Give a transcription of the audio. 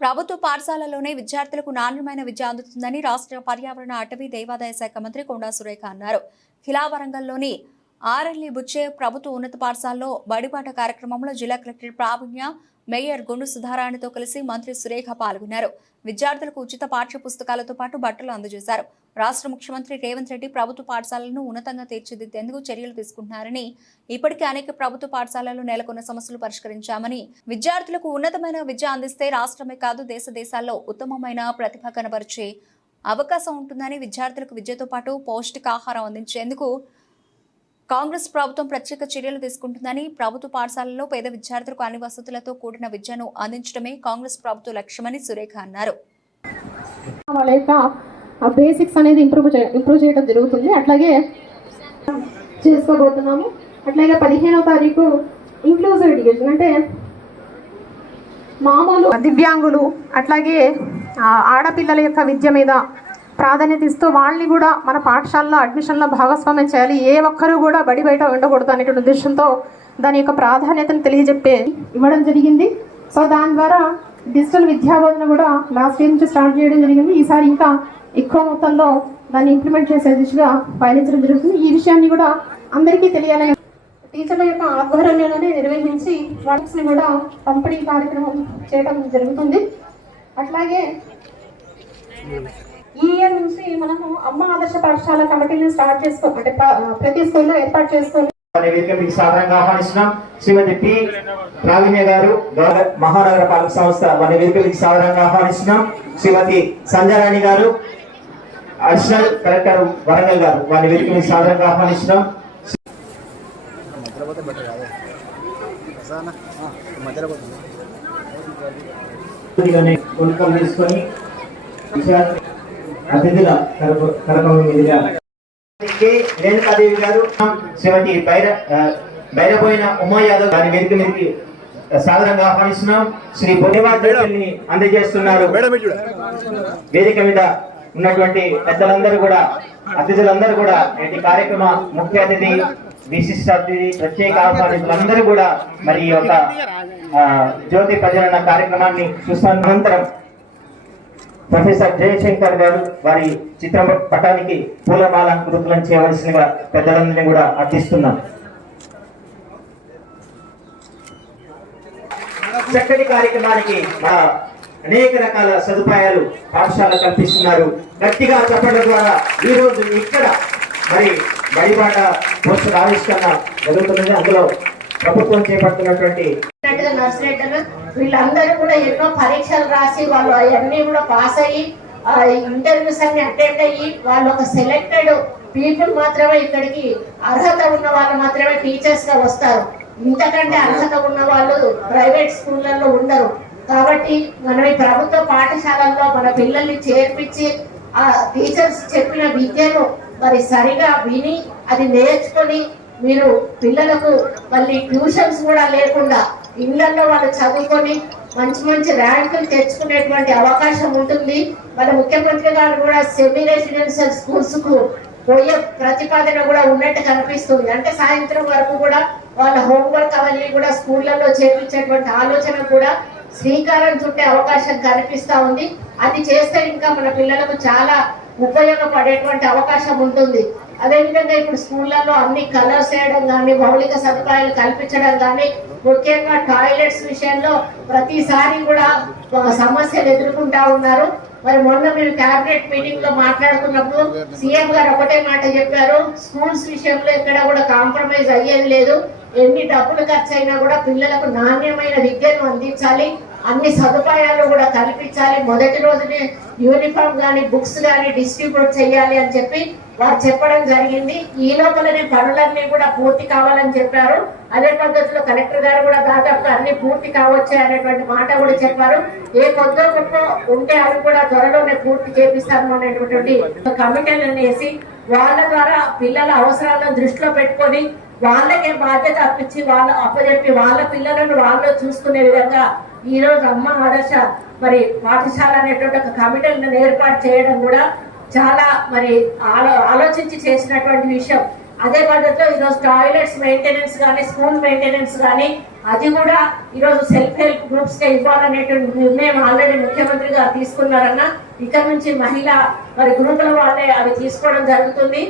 ప్రభుత్వ పాఠశాలలోనే విద్యార్థులకు నాణ్యమైన విద్య అందుతుందని రాష్ట్ర పర్యావరణ అటవీ దేవాదాయ శాఖ మంత్రి కొండా సురేఖ అన్నారు. ఖిలావరంగల్లోని ఆర్ఎల్ఈ బుచ్చే ప్రభుత్వ ఉన్నత పాఠశాలలో బడిబాట కార్యక్రమంలో జిల్లా కలెక్టర్ ప్రావీణ్య, మేయర్ గుండు సుధారాణితో కలిసి మంత్రి సురేఖ పాల్గొన్నారు. విద్యార్థులకు ఉచిత పాఠ్య పుస్తకాలతో పాటు బట్టలు అందజేశారు. రాష్ట్ర ముఖ్యమంత్రి రేవంత్ రెడ్డి ప్రభుత్వ పాఠశాలలను ఉన్నతంగా తీర్చిదిద్దేందుకు చర్యలు తీసుకుంటున్నారని, ఇప్పటికే అనేక ప్రభుత్వ పాఠశాలలు నెలకొన్న సమస్యలు పరిష్కరించామని, విద్యార్థులకు ఉన్నతమైన విద్య అందిస్తే రాష్ట్రమే కాదు దేశాల్లో ఉత్తమమైన ప్రతిభ కనబరిచే అవకాశం ఉంటుందని, విద్యార్థులకు విద్యతో పాటు పౌష్టికాహారం అందించేందుకు కాంగ్రెస్ ప్రభుత్వం ప్రత్యేక చర్యలు తీసుకుంటుందని, ప్రభుత్వ పాఠశాలల్లో పేద విద్యార్థులకు అన్ని వసతులతో కూడిన విద్యను అందించడమే కాంగ్రెస్ ప్రభుత్వ లక్ష్యమని సురేఖ అన్నారు. బేసిక్స్ అనేది ఇంప్రూవ్ చేయడం జరుగుతుంది. అట్లాగే చేసుకోబోతున్నాము. అట్లాగే 15వ తారీఖు ఇంక్లూజివ్ ఎడ్యుకేషన్ అంటే మామూలు దివ్యాంగులు అట్లాగే ఆడపిల్లల యొక్క విద్య మీద ప్రాధాన్యత ఇస్తూ వాళ్ళని కూడా మన పాఠశాలలో అడ్మిషన్లో భాగస్వామ్యం చేయాలి. ఏ ఒక్కరూ కూడా బడి బయట ఉండకూడదు అనేటువంటి ఉద్దేశంతో దాని యొక్క ప్రాధాన్యతను తెలియజెప్పే ఇవ్వడం జరిగింది. సో దాని ద్వారా డిజిటల్ విద్యాబోధన కూడా లాస్ట్ ఇయర్ నుంచి స్టార్ట్ చేయడం జరిగింది. ఈసారి ఇంకా ఎక్కువ మొత్తంలో దాన్ని ఇంప్లిమెంట్ చేసే దిశగా పయనించడం జరుగుతుంది. ఈ విషయాన్ని కూడా అందరికీ తెలియాలని టీచర్ల యొక్క ఆధ్వర్యంలోనే నిర్వహించి వర్క్స్ని కూడా పంపిణీ కార్యక్రమం చేయడం జరుగుతుంది. అట్లాగే ఈ ఇయర్ నుంచి మనము అమ్మ ఆదర్శ పాఠశాల కమిటీని స్టార్ట్ చేసుకోవాలి. ప్రతి స్కూల్లో ఏర్పాటు చేసుకోవాలి. సాధారణంగా ఆహ్వానిస్తున్నాం. శ్రీమతి పి ప్రావీణ్య గారు మహానగర పాలక సంస్థ మన వేదికలకు సాధారణంగా ఆహ్వానిస్తున్నాం. శ్రీమతి సంజయరాణి గారు అడిషనల్ కలెక్టర్ వరంగల్ గారు వారి వేదికలకు సాధారణంగా ఆహ్వానిస్తున్నాం. తీసుకొని అతిథుల రేణుకాదేవి గారు, శ్రీమతి బైరపోయిన ఉమా యాదవ్ గారి వేదిక మీదకి సాధారణంగా ఆహ్వానిస్తున్నాం. శ్రీ బొన్నివాడిని అందజేస్తున్నారు. వేదిక మీద ఉన్నటువంటి పెద్దలందరూ కూడా అతిథులందరూ కూడా ఈ కార్యక్రమ ముఖ్య అతిథి, విశిష్ట అతిథి, ప్రత్యేక ఆహ్వానితులందరూ కూడా మరి ఈ యొక్క జ్యోతి ప్రజలన కార్యక్రమాన్ని చూస్తున్న అనంతరం ప్రొఫెసర్ జయశంకర్ గారు వారి చిత్రపటానికి పూలమాల కృతులను చేయవలసిందిగా పెద్దలందరినీ కూడా అర్థిస్తున్నాం. చక్కటి కార్యక్రమానికి అనేక రకాల సదుపాయాలు పాఠశాల కల్పిస్తున్నారు. గట్టిగా చెప్పడం ద్వారా ఈ రోజు ఇక్కడ మరి బడిబాట పోస్టర్ ఆవిష్కరణ జరుగుతున్నది. అందులో ప్రభుత్వం చేపడుతున్నటువంటి వీళ్ళందరూ కూడా ఎన్నో పరీక్షలు రాసి వాళ్ళు అవన్నీ కూడా పాస్ అయ్యి ఇంటర్వ్యూస్ అన్ని అటెండ్ అయ్యి వాళ్ళు ఒక సెలెక్టెడ్ పీపుల్ మాత్రమే ఇక్కడికి అర్హత ఉన్న వాళ్ళు మాత్రమే టీచర్స్ గా వస్తారు. ఇంతకంటే అర్హత ఉన్న వాళ్ళు ప్రైవేట్ స్కూళ్ళల్లో ఉండరు. కాబట్టి మనం ఈ ప్రభుత్వ పాఠశాలల్లో మన పిల్లల్ని చేర్పించి ఆ టీచర్స్ చెప్పిన విద్యను మరి సరిగా విని అది నేర్చుకొని మీరు పిల్లలకు మళ్ళీ ట్యూషన్స్ కూడా లేకుండా ఇళ్లలో వాళ్ళు చదువుకొని మంచి మంచి ర్యాంకులు తెచ్చుకునేటువంటి అవకాశం ఉంటుంది. మన ముఖ్యమంత్రి గారు కూడా సెమీ రెసిడెన్షియల్ స్కూల్స్ కు పోయే ప్రతిపాదన కూడా ఉన్నట్టు కనిపిస్తుంది. అంటే సాయంత్రం వరకు కూడా వాళ్ళ హోంవర్క్ అవన్నీ కూడా స్కూళ్లలో చేర్పించేటువంటి ఆలోచన కూడా శ్రీకారం చుట్టే అవకాశం కనిపిస్తా ఉంది. అది చేస్తే ఇంకా మన పిల్లలకు చాలా ఉపయోగపడేటువంటి అవకాశం ఉంటుంది. అదేవిధంగా ఇప్పుడు స్కూళ్లలో అన్ని కలర్స్ వేయడం కానీ, మౌలిక సదుపాయాలు కల్పించడం కానీ, ముఖ్యంగా టాయిలెట్స్ విషయంలో ప్రతిసారి కూడా సమస్యలు ఎదుర్కొంటా ఉన్నారు. మరి మొన్న మీరు క్యాబినెట్ మీటింగ్ లో మాట్లాడుకున్నప్పుడు సీఎం గారు ఒకటే మాట చెప్పారు, స్కూల్స్ విషయంలో ఎక్కడ కూడా కాంప్రమైజ్ అయ్యేది లేదు. ఎన్ని డబ్బులు ఖర్చు అయినా కూడా పిల్లలకు నాణ్యమైన విద్యను అందించాలి, అన్ని సదుపాయాలు కూడా కల్పించాలి, మొదటి రోజునే యూనిఫామ్ కానీ బుక్స్ కానీ డిస్ట్రిబ్యూట్ చేయాలి అని చెప్పి వారు చెప్పడం జరిగింది. ఈ లోపలనే పనులన్నీ కూడా పూర్తి కావాలని చెప్పారు. అదే పద్ధతిలో కలెక్టర్ గారు కూడా దాదాపు అన్ని పూర్తి కావచ్చాయి అనేటువంటి మాట కూడా చెప్పారు. ఏ కొద్దో గొప్ప ఉంటే అవి కూడా త్వరలోనే పూర్తి చేపిస్తాము అనేటువంటి కమిటీలను వేసి వాళ్ళ ద్వారా పిల్లల అవసరాలను దృష్టిలో పెట్టుకొని వాళ్ళకే బాధ్యత అప్పించి వాళ్ళ అప్పచెప్పి వాళ్ళ పిల్లలను వాళ్ళు చూసుకునే విధంగా ఈ రోజు అమ్మ ఆదర్శ మరి పాఠశాల అనేటువంటి ఒక కమిటీలను ఏర్పాటు చేయడం కూడా చాలా మరి ఆలోచించి చేసినటువంటి విషయం. అదే పద్ధతిలో ఈరోజు టాయిలెట్స్ మెయింటెనెన్స్ కానీ స్కూల్ మెయింటెనెన్స్ కానీ అది కూడా ఈరోజు సెల్ఫ్ హెల్ప్ గ్రూప్స్ కే ఇవ్వాలనేటువంటి నిర్ణయం ఆల్రెడీ ముఖ్యమంత్రి గారు తీసుకున్నారన్న. ఇక్కడ నుంచి మహిళా మరి గ్రూపుల వాళ్ళే అవి తీసుకోవడం జరుగుతుంది.